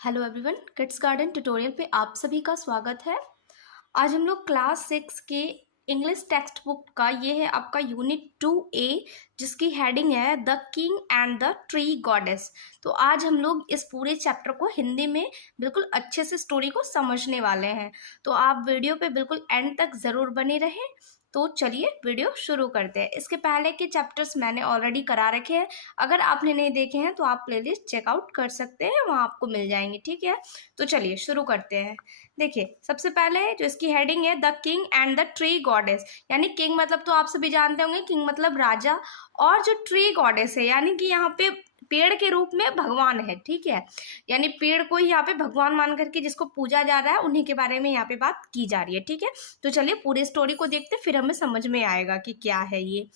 Hello everyone, kids garden tutorial पे आप सभी का स्वागत है। आज हम लोग क्लास 6 के इंग्लिश टेक्स्ट बुक का ये है आपका यूनिट 2A, जिसकी हेडिंग है the king and the tree goddess. तो आज हम लोग इस पूरे चैप्टर को हिंदी में बिल्कुल अच्छे से स्टोरी को समझने वाले हैं। तो आप वीडियो पे बिल्कुल एंड तक ज़रूर बने रहें। तो चलिए वीडियो शुरू करते हैं। इसके पहले के चैप्टर्स मैंने ऑलरेडी करा रखे हैं, अगर आपने नहीं देखे हैं तो आप प्लेलिस्ट चेकआउट कर सकते हैं, वहाँ आपको मिल जाएंगे। ठीक है, तो चलिए शुरू करते हैं। देखिए, सबसे पहले जो इसकी हेडिंग है the king and the tree goddess, यानी किंग मतलब तो आप सभी जानते होंगे, किंग मतलब राजा, और जो ट्री गॉडेस है यानी कि यहाँ पे पेड़ के रूप में भगवान है। ठीक है, यानी पेड़ को ही यहाँ पे भगवान मान करके जिसको पूजा जा रहा है, उन्हीं के बारे में यहाँ पे बात की जा रही है। ठीक है, तो चलिए पूरी स्टोरी को देखते, फिर हमें समझ में आएगा कि क्या है ये।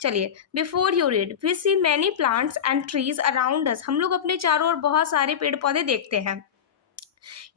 चलिए, before you read we see many plants and trees around us. हम लोग अपने चारों ओर बहुत सारे पेड़ पौधे देखते हैं।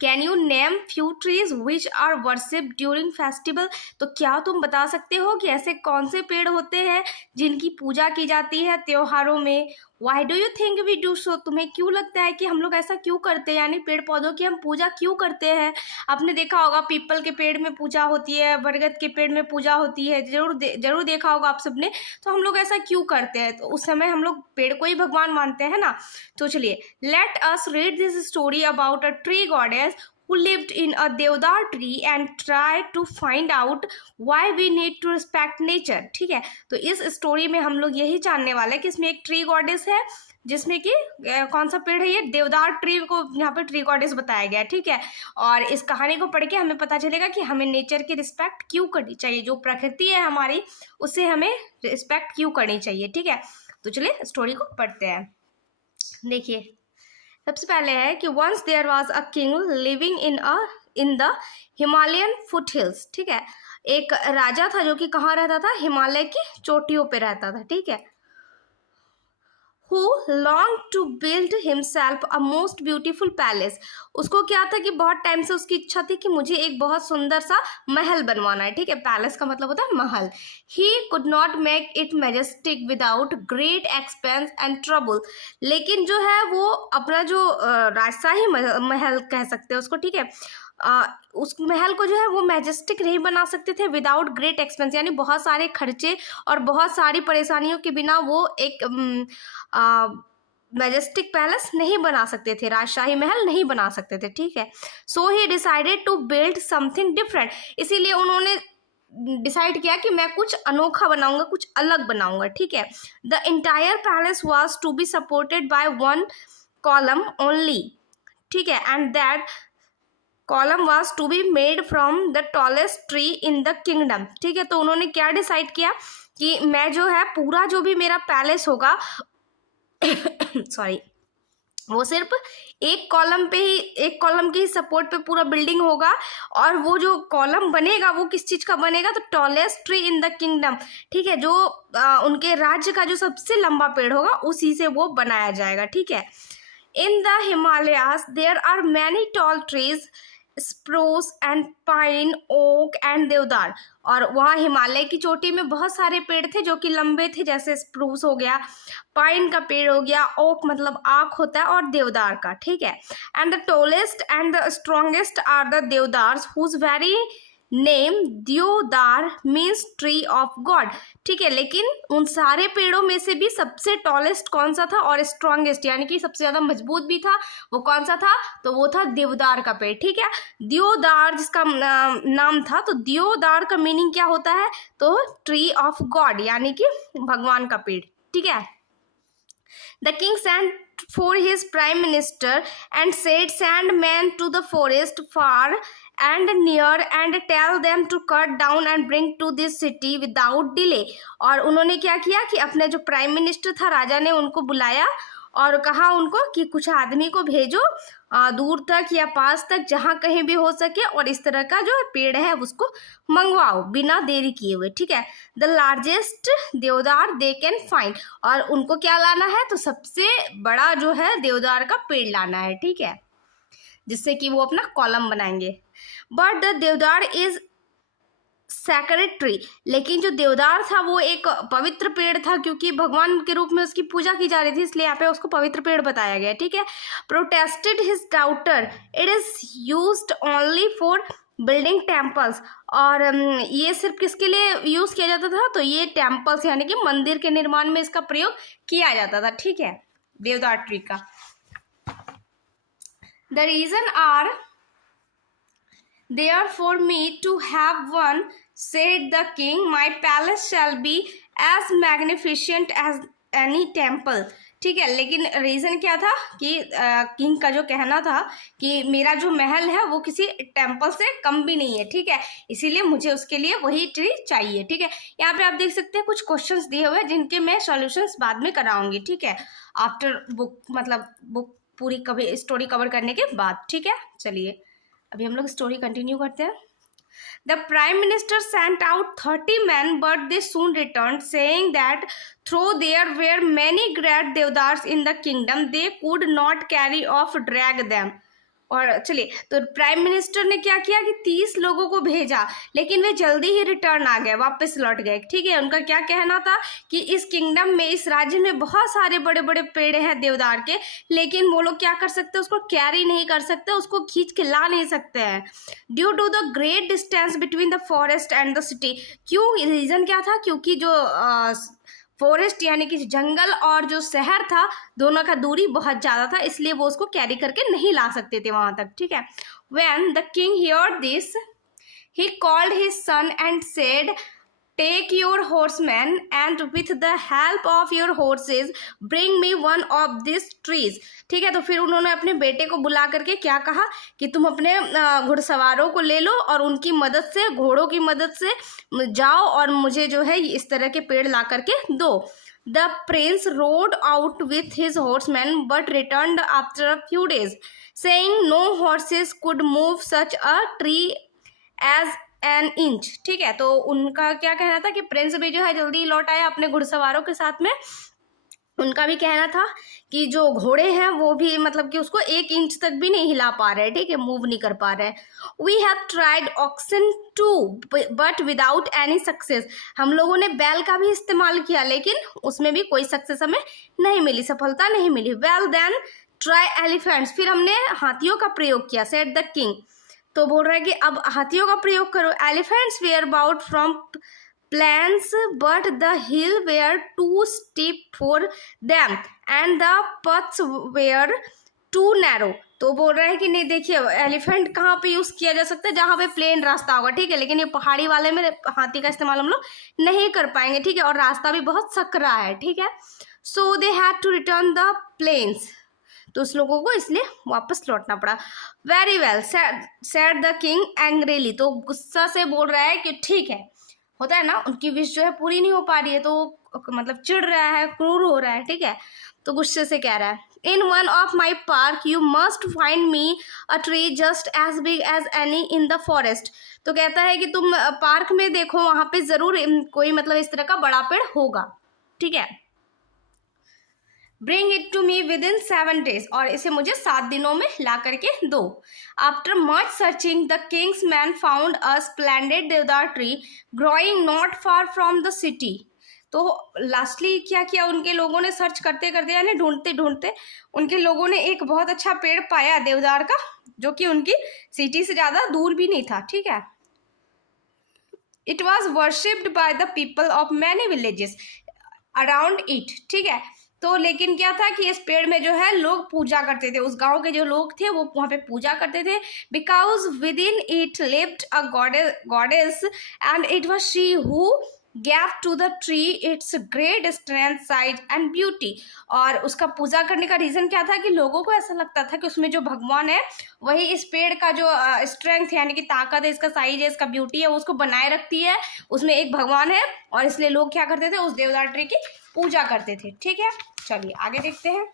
Can you name few trees which are worship during festival. तो क्या तुम बता सकते हो कि ऐसे कौन से पेड़ होते हैं जिनकी पूजा की जाती है त्योहारों में। Why do you think we do so. तुम्हें क्यों लगता है कि हम लोग ऐसा क्यों करते हैं, यानी पेड़ पौधों की हम पूजा क्यों करते हैं। आपने देखा होगा पीपल के पेड़ में पूजा होती है, बरगद के पेड़ में पूजा होती है, जरूर देखा होगा आप सबने। तो हम लोग ऐसा क्यों करते हैं, तो उस समय हम लोग पेड़ को ही भगवान मानते हैं ना। तो चलिए, let us read this story about a tree goddess who lived in a deodar tree and try to find out why we need to respect nature। ठीक है, तो इस स्टोरी में हम लोग यही जानने वाले हैं कि इसमें एक ट्री गॉडेस है, जिसमें कि कौन सा पेड़ है, ये देवदार ट्री को यहाँ पे ट्री गॉडेस बताया गया है। ठीक है, और इस कहानी को पढ़ के हमें पता चलेगा कि हमें नेचर की रिस्पेक्ट क्यों करनी चाहिए, जो प्रकृति है हमारी उससे हमें रिस्पेक्ट क्यों करनी चाहिए। ठीक है, तो चलिए स्टोरी को पढ़ते हैं। देखिए, सबसे पहले है कि once there was a king living in the Himalayan foothills. ठीक है, एक राजा था जो कि कहाँ रहता था, हिमालय की चोटियों पे रहता था। ठीक है, who longed to build himself a most beautiful palace। उसको क्या था कि बहुत टाइम से उसकी इच्छा थी कि मुझे एक बहुत सुंदर सा महल बनवाना है। ठीक है, पैलेस का मतलब होता है महल। he could not make it majestic without great expense and trouble। लेकिन जो है वो अपना जो राजशाही महल कह सकते हैं उसको, ठीक है, उस महल को जो है वो मैजेस्टिक नहीं बना सकते थे विदाउट ग्रेट एक्सपेंस, यानी बहुत सारे खर्चे और बहुत सारी परेशानियों के बिना वो एक मैजेस्टिक पैलेस नहीं बना सकते थे, राजशाही महल नहीं बना सकते थे। ठीक है, so he decided to build something different. इसीलिए उन्होंने डिसाइड किया कि मैं कुछ अनोखा बनाऊंगा, कुछ अलग बनाऊंगा। ठीक है, the entire palace was to be supported by one column only. ठीक है, and that column was to be made from the tallest tree in the kingdom. ठीक है, तो उन्होंने क्या डिसाइड किया कि मैं जो है पूरा जो भी मेरा पैलेस होगा सॉरी, वो सिर्फ एक कॉलम के ही सपोर्ट पे पूरा बिल्डिंग होगा, और वो जो कॉलम बनेगा वो किस चीज का बनेगा, तो tallest tree in the kingdom. ठीक है, जो उनके राज्य का जो सबसे लंबा पेड़ होगा उसी से वो बनाया जाएगा। ठीक है, in the Himalayas there are many tall trees, spruce and pine, oak and deodar. और वहाँ हिमालय की चोटी में बहुत सारे पेड़ थे जो कि लंबे थे, जैसे स्प्रूस हो गया, पाइन का पेड़ हो गया, ओक मतलब आक होता है, और देवदार का। ठीक है, and the tallest and the strongest are the deodars whose very name deodar means tree of God. ठीक है, लेकिन उन सारे पेड़ों में से भी सबसे टॉलेस्ट कौन सा था और स्ट्रॉन्गेस्ट यानी कि सबसे ज्यादा मजबूत भी था, वो कौन सा था, तो वो था देवदार का पेड़। ठीक है, देवदार जिसका नाम था, तो देवदार का मीनिंग क्या होता है, तो ट्री ऑफ गॉड यानी कि भगवान का पेड़। ठीक है, the king sent for his prime minister and said, send men to the forest far and near and tell them to cut down and bring to this city without delay। और उन्होंने क्या किया कि अपने जो प्राइम मिनिस्टर था, राजा ने उनको बुलाया और कहा उनको कि कुछ आदमी को भेजो दूर तक या पास तक, जहाँ कहीं भी हो सके, और इस तरह का जो पेड़ है उसको मंगवाओ बिना देरी किए हुए। ठीक है, द लार्जेस्ट देवदार दे कैन फाइंड। और उनको क्या लाना है, तो सबसे बड़ा जो है देवदार का पेड़ लाना है। ठीक है, जिससे कि वो अपना कॉलम बनाएंगे। बट द देवदार इज सैक्रेड ट्री, लेकिन जो देवदार था वो एक पवित्र पेड़ था, क्योंकि भगवान के रूप में उसकी पूजा की जा रही थी, इसलिए यहाँ पे उसको पवित्र पेड़ बताया गया, ठीक है। Protested his daughter, it is used only for building temples, और ये सिर्फ किसके लिए यूज किया जाता था, तो ये टेम्पल्स यानी कि मंदिर के निर्माण में इसका प्रयोग किया जाता था, ठीक है, देवदार ट्री का। The reason are there for me to have one, said the king, my palace shall be as magnificent as any temple, ठीक है। लेकिन रीज़न क्या था कि किंग का जो कहना था कि मेरा जो महल है वो किसी टेम्पल से कम भी नहीं है, ठीक है, इसीलिए मुझे उसके लिए वही ट्री चाहिए, ठीक है। यहाँ पे आप देख सकते हैं कुछ क्वेश्चंस दिए हुए हैं जिनके मैं सॉल्यूशंस बाद में कराऊंगी, ठीक है, आफ्टर बुक, मतलब बुक पूरी कभी स्टोरी कवर करने के बाद, ठीक है। चलिए अभी हम लोग स्टोरी कंटिन्यू करते हैं। The Prime Minister sent out 30 men, but they soon returned, saying that though there were many great devdars in the kingdom, they could not carry off drag them. और चलिए, तो प्राइम मिनिस्टर ने क्या किया कि 30 लोगों को भेजा, लेकिन वे जल्दी ही रिटर्न आ गए, वापस लौट गए, ठीक है। उनका क्या कहना था कि इस किंगडम में, इस राज्य में बहुत सारे बड़े बड़े पेड़ हैं देवदार के, लेकिन वो लोग क्या कर सकते हैं, उसको कैरी नहीं कर सकते, उसको खींच के ला नहीं सकते हैं, due to the great distance between the forest and the city. क्यों, रीज़न क्या था, क्योंकि जो फॉरेस्ट यानी कि जंगल और जो शहर था, दोनों का दूरी बहुत ज़्यादा था, इसलिए वो उसको कैरी करके नहीं ला सकते थे वहाँ तक, ठीक है। When the king heard this, he called his son and said, take your horsemen and with the help of your horses bring me one of these trees, ठीक है। तो फिर उन्होंने अपने बेटे को बुला करके क्या कहा कि तुम अपने घुड़सवारों को ले लो और उनकी मदद से, घोड़ों की मदद से जाओ और मुझे जो है इस तरह के पेड़ ला करके दो। The prince rode out with his horsemen but returned after a few days, saying no horses could move such a tree as an inch, ठीक है। तो उनका क्या कहना था कि प्रिंस भी जो है जल्दी लौट आया अपने घुड़सवारों के साथ में। उनका भी कहना था कि जो घोड़े हैं वो भी मतलब कि उसको 1 इंच तक भी नहीं हिला पा रहे, ठीक है, मूव नहीं कर पा रहे। We have tried oxen too but without any success, हम लोगों ने बैल का भी इस्तेमाल किया, लेकिन उसमें भी कोई सक्सेस हमें नहीं मिली, सफलता नहीं मिली। वेल देन ट्राई एलिफेंट्स, फिर हमने हाथियों का प्रयोग किया, सेड द किंग। तो बोल रहा है कि अब हाथियों का प्रयोग करो। Elephants were about from plans, but the hill were too steep for them and the paths were too narrow. तो बोल रहा है कि नहीं, देखिए एलिफेंट कहाँ पे यूज़ किया जा सकता है, जहाँ पे प्लेन रास्ता होगा, ठीक है, लेकिन ये पहाड़ी वाले में हाथी का इस्तेमाल हम लोग नहीं कर पाएंगे, ठीक है, और रास्ता भी बहुत सकरा है, ठीक है। So they had to return the plains, तो उस लोगों को इसलिए वापस लौटना पड़ा। Very well said the king angrily, तो गुस्सा से बोल रहा है कि ठीक है, होता है ना, उनकी विश जो है पूरी नहीं हो पा रही है तो मतलब चिढ़ रहा है, क्रूर हो रहा है, ठीक है, तो गुस्से से कह रहा है, in one of my park you must find me a tree just as big as any in the forest. तो कहता है कि तुम पार्क में देखो, वहाँ पे ज़रूर कोई मतलब इस तरह का बड़ा पेड़ होगा, ठीक है। Bring it to me within 7 days, और इसे मुझे 7 दिनों में ला करके दो। After much searching the king's man found a splendid deodar tree growing not far from the city. तो लास्टली क्या किया, उनके लोगों ने सर्च करते करते यानी ढूंढते ढूंढते उनके लोगों ने एक बहुत अच्छा पेड़ पाया देवदार का, जो कि उनकी सिटी से ज़्यादा दूर भी नहीं था, ठीक है। It was worshipped by the people of many villages around it, ठीक है। तो लेकिन क्या था कि इस पेड़ में जो है लोग पूजा करते थे, उस गांव के जो लोग थे वो वहाँ पे पूजा करते थे, because with in it lived a goddess and it was she who gave to the tree its great strength, size and beauty। और उसका पूजा करने का रीज़न क्या था कि लोगों को ऐसा लगता था कि उसमें जो भगवान है वही इस पेड़ का जो स्ट्रेंथ यानी कि ताकत है, इसका साइज है, इसका ब्यूटी है, वो उसको बनाए रखती है, उसमें एक भगवान है, और इसलिए लोग क्या करते थे, उस देवदार ट्री की पूजा करते थे, ठीक है। चलिए आगे देखते हैं।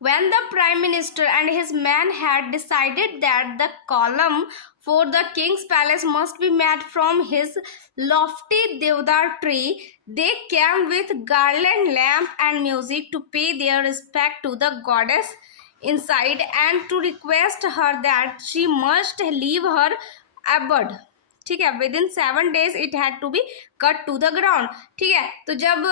When the prime minister and his men had decided that the column for the king's palace must be made from his lofty deodar tree, they came with garland, lamp and music to pay their respect to the goddess inside and to request her that she must leave her एबर्ड, ठीक है, within 7 days it had to be cut to the ground, ठीक है। तो जब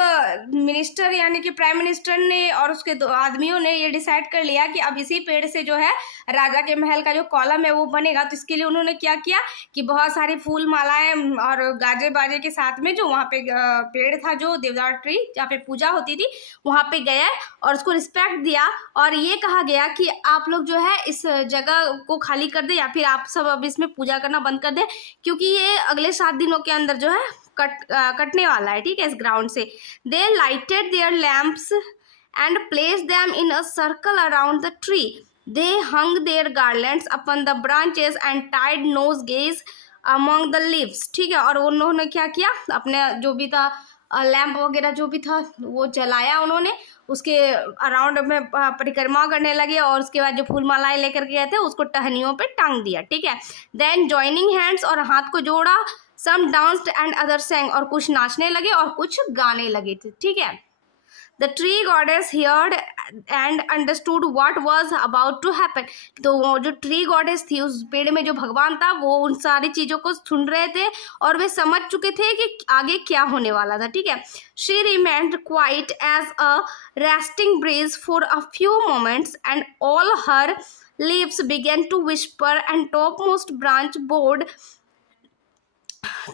minister यानी कि prime minister ने और उसके दो आदमियों ने ये डिसाइड कर लिया कि अब इसी पेड़ से जो है राजा के महल का जो कॉलम है वो बनेगा, तो इसके लिए उन्होंने क्या किया कि बहुत सारी फूल मालाएं और गाजे बाजे के साथ में जो वहाँ पे पेड़ था, जो देवदार ट्री जहाँ पे पूजा होती थी, वहाँ पे गया और उसको रिस्पेक्ट दिया और ये कहा गया कि आप लोग जो है इस जगह को खाली कर दे या फिर आप सब अब इसमें पूजा करना बंद कर दे, क्योंकि ये अगले 7 दिनों के अंदर जो है कटने वाला है, ठीक है, इस ग्राउंड से। They lighted their lamps and place them in a circle around the tree. They hung their garlands upon the branches and tied nosegays among the leaves, ठीक है। और उन्होंने क्या किया, अपने जो भी था लैम्प वगैरह जो भी था वो जलाया उन्होंने, उसके अराउंड में परिक्रमा करने लगे और उसके बाद जो फूल मालाएं लेकर के गए थे उसको टहनियों पे टांग दिया, ठीक है। देन जॉइनिंग हैंड्स, और हाथ को जोड़ा, सम डांस्ड एंड अदर sang, और कुछ नाचने लगे और कुछ गाने लगे थे, ठीक है। The tree goddess heard and understood what was about to happen. तो वो जो ट्री गॉडेस थी, उस पेड़ में जो भगवान था, वो उन सारी चीज़ों को सुन रहे थे और वे समझ चुके थे कि आगे क्या होने वाला था, ठीक है। She remained quite as a resting breeze for a few moments and all her leaves begin to whisper and topmost branch board.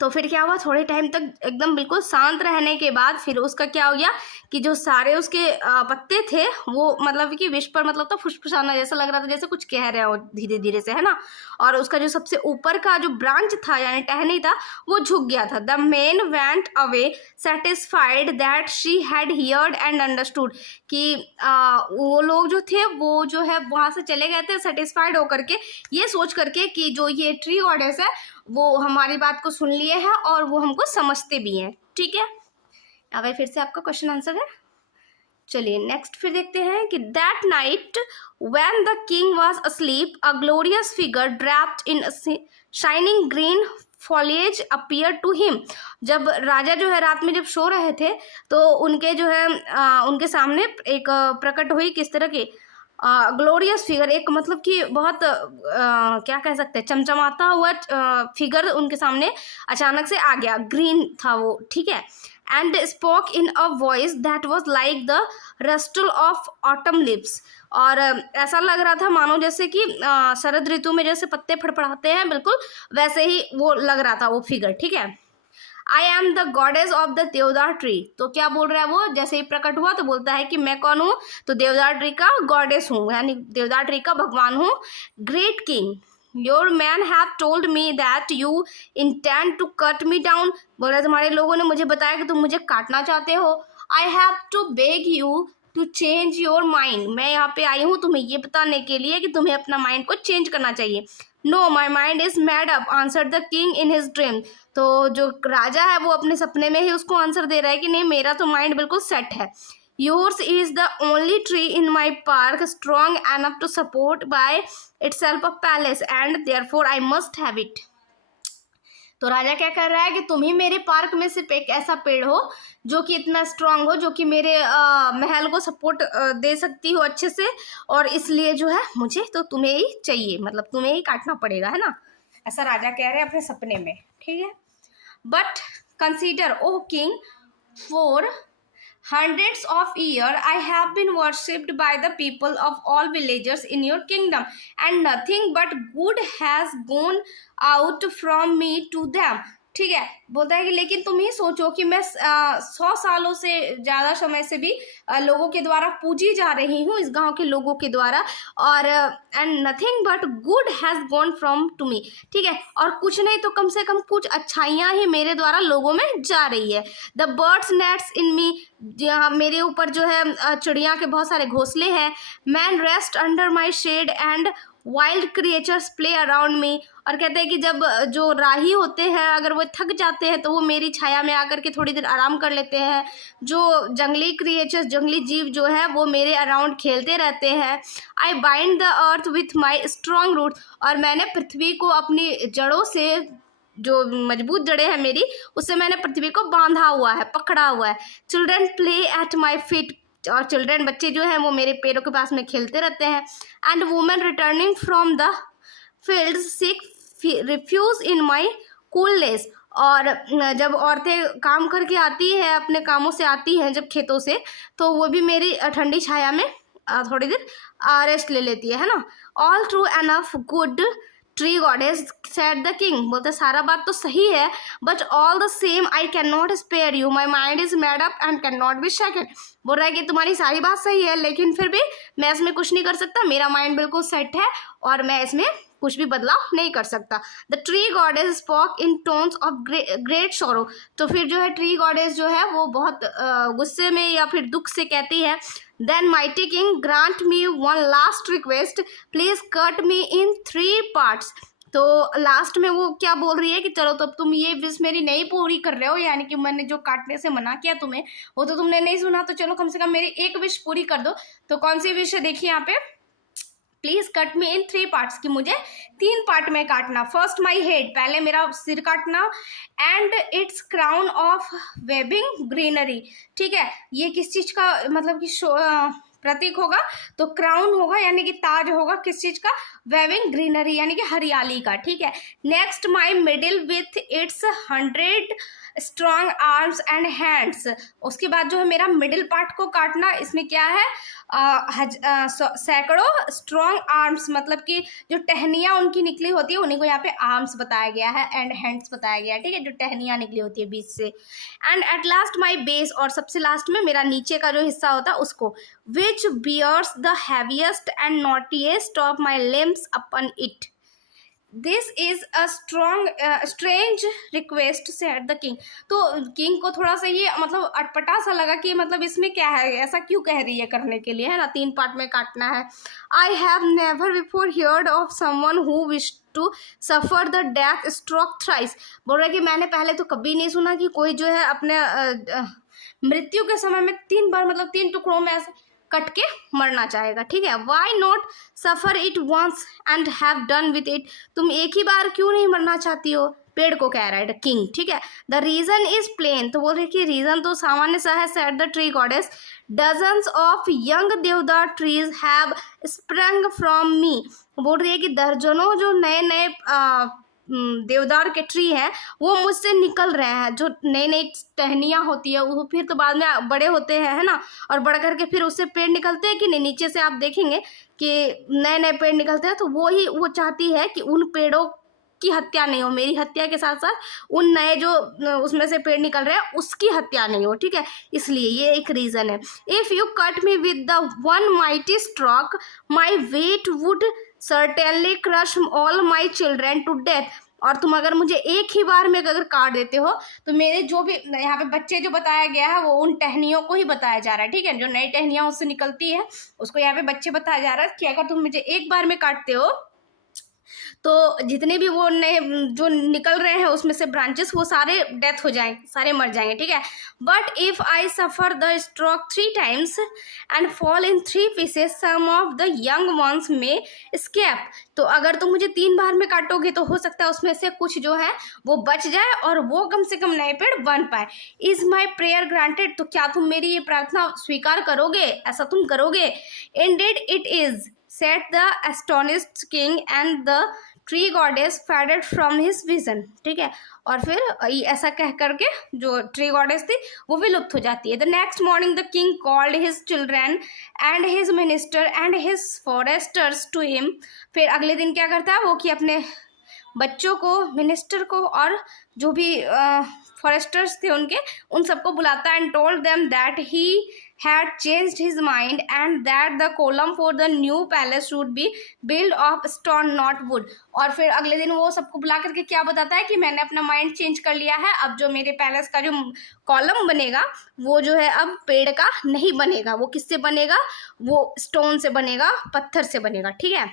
तो फिर क्या हुआ, थोड़े टाइम तक एकदम बिल्कुल शांत रहने के बाद फिर उसका क्या हो गया कि जो सारे उसके पत्ते थे वो मतलब कि विस्पर मतलब तो फुसफुसाना जैसा लग रहा था, जैसे कुछ कह रहे हो धीरे धीरे से, है ना। और उसका जो सबसे ऊपर का जो ब्रांच था यानी टहनी था वो झुक गया था। The man went away satisfied that she had heard and understood, कि वो लोग जो थे वो जो है वहाँ से चले गए थे सेटिस्फाइड होकर के, ये सोच करके कि जो ये ट्री गॉडेस है वो हमारी बात को सुन लिए हैं और वो हमको समझते भी हैं, ठीक है। अब फिर से आपका क्वेश्चन आंसर है। चलिए नेक्स्ट फिर देखते हैं कि that night when the king was asleep a glorious figure draped in shining green foliage appear to him. जब राजा जो है रात में जब सो रहे थे तो उनके जो है उनके सामने एक प्रकट हुई, किस तरह की ग्लोरियस फिगर, एक मतलब कि बहुत क्या कह सकते हैं, चमचमाता हुआ फिगर उनके सामने अचानक से आ गया, ग्रीन था वो, ठीक है। And spoke in a voice that was like the rustle of autumn leaves, और ऐसा लग रहा था मानो जैसे कि शरद ऋतु में जैसे पत्ते फड़फड़ाते हैं, बिल्कुल वैसे ही वो लग रहा था वो फिगर, ठीक है। I am the goddess of the देवदार ट्री। तो क्या बोल रहा है वो, जैसे ही प्रकट हुआ तो बोलता है कि मैं कौन हूँ, तो देवदार ट्री का गॉडेस हूँ, यानी देवदार ट्री का भगवान हूँ। Great king, your man have told me that you intend to cut me down. बोल रहे तुम्हारे लोगों ने मुझे बताया कि तुम मुझे काटना चाहते हो। I have to beg you to change your mind. मैं यहाँ पे आई हूँ तुम्हें ये बताने के लिए कि तुम्हें अपना माइंड को चेंज करना चाहिए। Know my mind is mad up answer the king in his dream. तो जो राजा है वो अपने सपने में ही उसको आंसर दे रहा है कि नहीं, मेरा तो माइंड बिल्कुल सेट है। Yours is the only tree in my park strong enough to support by itself a palace and therefore I must have it. तो राजा क्या कर रहा है कि तुम ही मेरे पार्क में सिर्फ एक ऐसा पेड़ हो जो कि इतना स्ट्रांग हो, जो कि मेरे महल को सपोर्ट दे सकती हो अच्छे से, और इसलिए जो है मुझे तो तुम्हें ही चाहिए, मतलब तुम्हें ही काटना पड़ेगा, है ना। ऐसा राजा कह रहे हैं अपने सपने में, ठीक है। But consider O king, for hundreds of years I have been worshipped by the people of all villages in your kingdom and nothing but good has gone out from me to them। ठीक है, बोलता है कि लेकिन तुम ही सोचो कि मैं 100 सालों से ज़्यादा समय से भी लोगों के द्वारा पूजी जा रही हूँ, इस गांव के लोगों के द्वारा, और and nothing but good has gone from to me. ठीक है, और कुछ नहीं तो कम से कम कुछ अच्छाइयाँ ही मेरे द्वारा लोगों में जा रही है। द बर्ड्स नेट्स इन मी, जहाँ मेरे ऊपर जो है चिड़िया के बहुत सारे घोंसले हैं। Man rest under my shade and wild creatures play around me. और कहते हैं कि जब जो राही होते हैं अगर वो थक जाते हैं तो वो मेरी छाया में आकर के थोड़ी देर आराम कर लेते हैं। जो जंगली क्रिएचर्स, जंगली जीव जो है वो मेरे अराउंड खेलते रहते हैं। I bind the earth with my strong root, और मैंने पृथ्वी को अपनी जड़ों से, जो मजबूत जड़ें हैं मेरी, उससे मैंने पृथ्वी को बांधा हुआ है, पकड़ा हुआ है। Children play at my feet, और चिल्ड्रन बच्चे जो हैं वो मेरे पैरों के पास में खेलते रहते हैं। And women returning from the fields seek refuge in my coolness. और जब औरतें काम करके आती है, अपने कामों से आती हैं जब खेतों से, तो वो भी मेरी ठंडी छाया में थोड़ी देर रेस्ट ले लेती है ना। All true enough good tree goddess said the king. बोलते सारा बात तो सही है, but all the same I can not spare you, my mind is made up and can not be shaken. बोल रहा है कि तुम्हारी सारी बात सही है, लेकिन फिर भी मैं इसमें कुछ नहीं कर सकता, मेरा माइंड बिल्कुल सेट है और मैं इसमें कुछ भी बदलाव नहीं कर सकता। The tree goddess spoke in tones of great sorrow. तो फिर जो है ट्री गॉडेस जो है वो बहुत गुस्से में या फिर दुख से कहती है, then mighty king grant me one last request, please cut me in 3 parts. तो लास्ट में वो क्या बोल रही है कि चलो तब तुम ये विश मेरी नहीं पूरी कर रहे हो, यानी कि मैंने जो काटने से मना किया तुम्हें वो तो तुमने नहीं सुना, तो चलो कम से कम मेरी एक विश पूरी कर दो। तो कौन सी विश है देखिए यहाँ पे, please cut me in 3 parts, कि मुझे 3 पार्ट में काटना। फर्स्ट माई हेड, पहले मेरा सिर काटना, and its crown of webbing greenery. ठीक है, ये किस चीज का मतलब कि प्रतीक होगा, तो क्राउन होगा यानी कि ताज होगा किस चीज का, वेविंग ग्रीनरी यानी कि हरियाली का। ठीक है, next my middle with its 100 strong arms and hands. उसके बाद जो है मेरा मिडिल पार्ट को काटना, इसमें क्या है सैकड़ों स्ट्रॉन्ग आर्म्स, मतलब कि जो टहनियाँ उनकी निकली होती है उन्हीं को यहाँ पे आर्म्स बताया गया है एंड हैंड्स बताया गया है। ठीक है, जो टहनियाँ निकली होती है बीच से। And at last my base, और सबसे लास्ट में मेरा नीचे का जो हिस्सा होता है उसको, which bears the heaviest and knottiest of my limbs upon it. This is a strange request said the king. तो किंग को थोड़ा सा ये मतलब अटपटा सा लगा कि मतलब इसमें क्या है, ऐसा क्यों कह रही है करने के लिए, है ना, 3 पार्ट में काटना है। I have never before heard of someone who wish to suffer the death stroke thrice. बोल रहा है कि मैंने पहले तो कभी नहीं सुना कि कोई जो है अपने मृत्यु के समय में 3 बार मतलब 3 टुकड़ों में ऐसे कट के मरना चाहेगा। ठीक है, why not suffer it once and have done with it. तुम एक ही बार क्यों नहीं मरना चाहती हो, पेड़ को कह रहा है किंग। ठीक है, द रीजन इज प्लेन। तो बोल रहे कि रीजन तो सामान्य सा है, said the tree goddess, dozens of young deodar trees have sprung from me. बोल रही है कि दर्जनों जो नए नए देवदार के ट्री हैं वो मुझसे निकल रहे हैं। जो नई नई टहनियाँ होती है वो फिर तो बाद में बड़े होते हैं, है ना, और बड़ा करके फिर उससे पेड़ निकलते हैं कि नहीं, नीचे से आप देखेंगे कि नए नए पेड़ निकलते हैं। तो वो चाहती है कि उन पेड़ों की हत्या नहीं हो, मेरी हत्या के साथ साथ उन नए जो उसमें से पेड़ निकल रहे हैं उसकी हत्या नहीं हो। ठीक है, इसलिए ये एक रीजन है। If you cut me with the one mighty stroke my weight would certainly crush all my children to death. और तुम अगर मुझे एक ही बार में अगर काट देते हो तो मेरे जो भी यहाँ पे बच्चे जो बताया गया है वो उन टहनियों को ही बताया जा रहा है। ठीक है, जो नई टहनियाँ उससे निकलती है उसको यहाँ पे बच्चे बताया जा रहा है कि अगर तुम मुझे एक बार में काटते हो तो जितने भी वो नए जो निकल रहे हैं उसमें से ब्रांचेस वो सारे डेथ हो जाएंगे, सारे मर जाएंगे। ठीक है, but if I suffer the stroke 3 times and fall in 3 pieces some of the young ones may escape. तो अगर तुम मुझे 3 बार में काटोगे तो हो सकता है उसमें से कुछ जो है वो बच जाए और वो कम से कम नए पेड़ बन पाए। Is my prayer granted. तो क्या तुम मेरी ये प्रार्थना स्वीकार करोगे, ऐसा तुम करोगे। Ended it is said the astonished king and the tree goddess faded from his vision। ठीक है, और फिर ऐसा कह करके जो ट्री गॉडेस थी वो विलुप्त हो जाती है। The next morning the king called his children and his minister and his foresters to him. फिर अगले दिन क्या करता है वो कि अपने बच्चों को, मिनिस्टर को और जो भी फॉरेस्टर्स थे उनके, उन सबको बुलाता है। And told them that he had changed his mind and that the column for the new palace should be built of stone not wood। और फिर अगले दिन वो सबको बुला करके क्या बताता है कि मैंने अपना माइंड चेंज कर लिया है, अब जो मेरे पैलेस का जो कॉलम बनेगा वो जो है अब पेड़ का नहीं बनेगा, वो किससे बनेगा, वो स्टोन से बनेगा, पत्थर से बनेगा। ठीक है,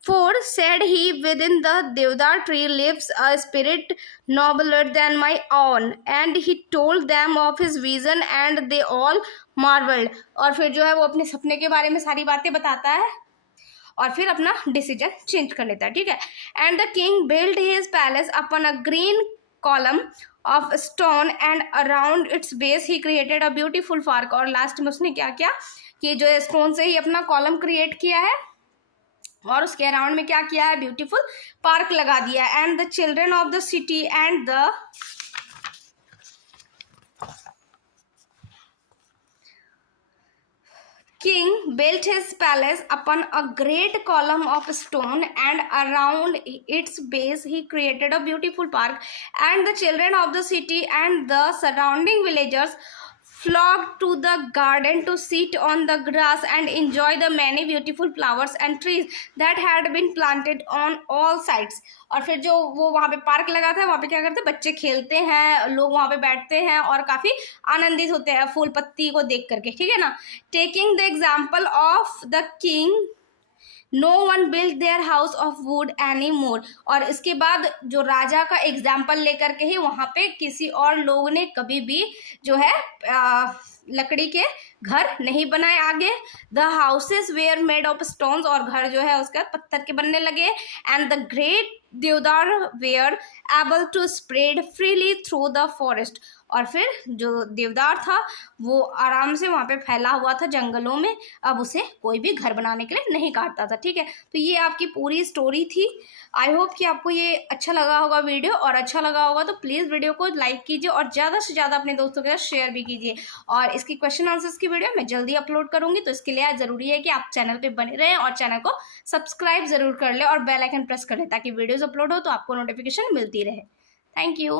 For, said he, within the Devdar tree lives a spirit nobler than my own, and he told them of his vision, and they all marveled। और फिर जो है वो अपने सपने के बारे में सारी बातें बताता है और फिर अपना डिसीजन चेंज कर लेता है। ठीक है, and the king build his palace upon a green column of stone and around its base he created a beautiful park. और लास्ट में उसने क्या किया कि जो स्टोन से ही अपना कॉलम क्रिएट किया है और उसके अराउंड में क्या किया है, ब्यूटीफुल पार्क लगा दिया है। And the children of the city and the king built his palace upon a great column of stone, and around its base he created a beautiful park. And the children of the city and the surrounding villagers flocked to the garden to sit on the grass and enjoy the many beautiful flowers and trees that had been planted on all sides. और फिर जो वो वहाँ पे park लगा था, वहाँ पे क्या करते हैं, बच्चे खेलते हैं, लोग वहाँ पे बैठते हैं और काफ़ी आनंदित होते हैं फूल पत्ती को देख करके, ठीक है ना। Taking the example of the king, no one build their house of wood any more. और इसके बाद जो राजा का एग्जाम्पल लेकर के ही वहाँ पे किसी और लोग ने कभी भी जो है लकड़ी के घर नहीं बनाए आगे। The houses were made of stones, और घर जो है उसका पत्थर के बनने लगे। And the great deodar were able to spread freely through the forest, और फिर जो देवदार था वो आराम से वहाँ पे फैला हुआ था जंगलों में, अब उसे कोई भी घर बनाने के लिए नहीं काटता था, ठीक है। तो ये आपकी पूरी स्टोरी थी। आई होप कि आपको ये अच्छा लगा होगा वीडियो, और अच्छा लगा होगा तो प्लीज़ वीडियो को लाइक कीजिए और ज़्यादा से ज़्यादा अपने दोस्तों के साथ शेयर भी कीजिए। और इसकी क्वेश्चन आंसर्स की वीडियो मैं जल्दी अपलोड करूँगी, तो इसके लिए ज़रूरी है कि आप चैनल पर बने रहें और चैनल को सब्सक्राइब ज़रूर कर लें और बेल आइकन प्रेस कर लें, ताकि वीडियोज़ अपलोड हो तो आपको नोटिफिकेशन मिलती रहे। Thank you.